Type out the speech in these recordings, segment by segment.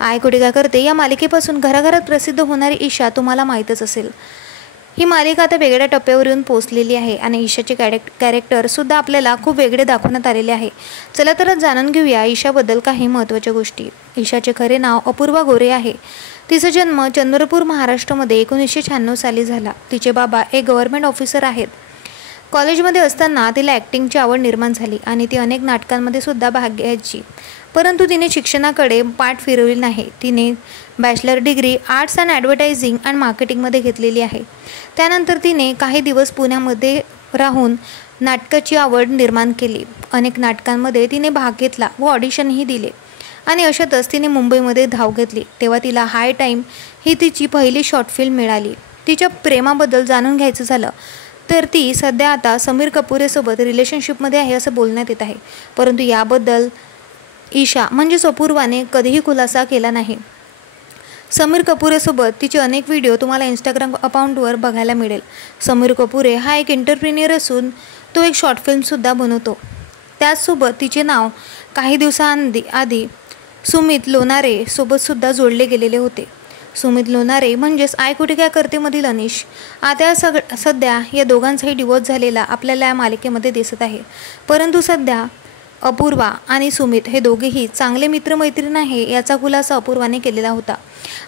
I कुठे काय करते या मालिकेपासून घराघरात प्रसिद्ध होणारी ईशा तुम्हाला माहीतच असेल। ही मालिका आता वेगळ्या टप्प्यावर येऊन पोहोचलेली आहे आणि ईशाचे कॅरेक्टरसुद्धा आपल्याला खूप वेगळे दाखवण्यात आलेले आहे। चला तर जाणून घेऊया ईशाबद्दल काही महत्त्वाच्या गोष्टी। ईशाचे खरे नाव अपूर्वा गोरे आहे। तिचा जन्म चंद्रपूर महाराष्ट्रामध्ये 1996 साली झाला। तिचे बाबा एक गव्हर्नमेंट ऑफिसर आहेत। कॉलेजमध्ये असताना तिला ॲक्टिंगची आवड निर्माण झाली आणि ती अनेक नाटकांमध्ये सुद्धा भाग घ्यायची, परंतु तिने शिक्षणाकडे पाठ फिरवली नाही। तिने bachelor degree arts and advertising and मार्केटिंगमध्ये घेतलेली आहे। त्यानंतर तिने काही दिवस पुण्यामध्ये राहून नाटकाची आवड निर्माण केली। अनेक नाटकांमध्ये तिने भाग घेतला व ऑडिशनही दिले आणि अशातच तिने मुंबईमध्ये धाव घेतली। तेव्हा तिला हाय टाईम ही तिची पहिली शॉर्ट फिल्म मिळाली। तिच्या प्रेमाबद्दल जाणून घ्यायचं झालं तर ती सध्या आता समीर कपूरसोबत रिलेशनशिपमध्ये आहे असं बोलण्यात येत आहे, परंतु याबद्दल ईशा म्हणजेच अपूर्वाने कधीही खुलासा केला नाही। समीर कपूरसोबत तिचे अनेक व्हिडिओ तुम्हाला इंस्टाग्राम अकाउंटवर बघायला मिळेल। समीर कपूर हा एक एंटरप्रेन्युअर असून तो एक शॉर्ट फिल्मसुद्धा बनवतो। त्याचसोबत तिचे नाव काही दिवसांआधी सुमित लोनारे सोबतसुद्धा जोडले गेलेले होते। सुमित लोनारे म्हणजेच आय कुठे काय करते मधील अनिश। आता सध्या या दोघांचाही डिवोर्स झालेला आपल्याला या मालिकेमध्ये दिसत आहे, परंतु सध्या अपूर्वा आणि सुमित हे दोघेही चांगले मित्रमैत्रीण आहे याचा खुलासा अपूर्वाने केलेला होता।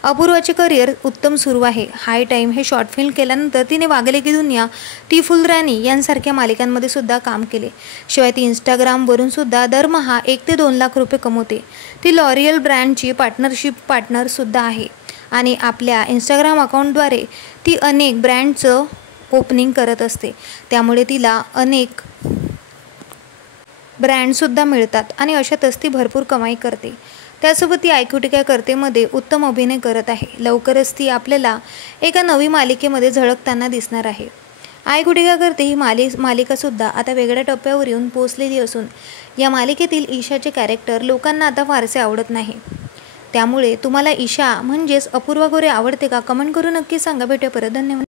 अपूर्वाचे करिअर उत्तम सुरू आहे। हाय टाईम हे शॉर्ट फिल्म केल्यानंतर तिने वागले की दुनिया, ती फुलराणी यांसारख्या मालिकांमध्ये सुद्धा काम केले। शिवाय ती इंस्टाग्रामवरून सुद्धा दरमहा 1 ते 2 लाख रुपये कमवते। ती लॉरियल ब्रँडची पार्टनरसुद्धा आहे आणि आपल्या इंस्टाग्राम अकाउंटद्वारे ती अनेक ब्रँडचं ओपनिंग करत असते, त्यामुळे तिला अनेक ब्रँडसुद्धा मिळतात आणि अशातच ती भरपूर कमाई करते। त्यासोबत ती आय कुठे काय करतेमध्ये उत्तम अभिनय करत आहे। लवकरच ती आपल्याला एका नवी मालिकेमध्ये झळकताना दिसणार आहे। आय कुठे काय करते ही मालिकासुद्धा आता वेगळ्या टप्प्यावर येऊन पोहोचलेली असून या मालिकेतील ईशाचे कॅरेक्टर लोकांना आता फारसे आवडत नाही। त्यामुळे तुम्हाला ईशा म्हणजेच अपूर्वा गोरे आवडते का? कमेंट करून नक्की सांगा। भेटूया परत। धन्यवाद।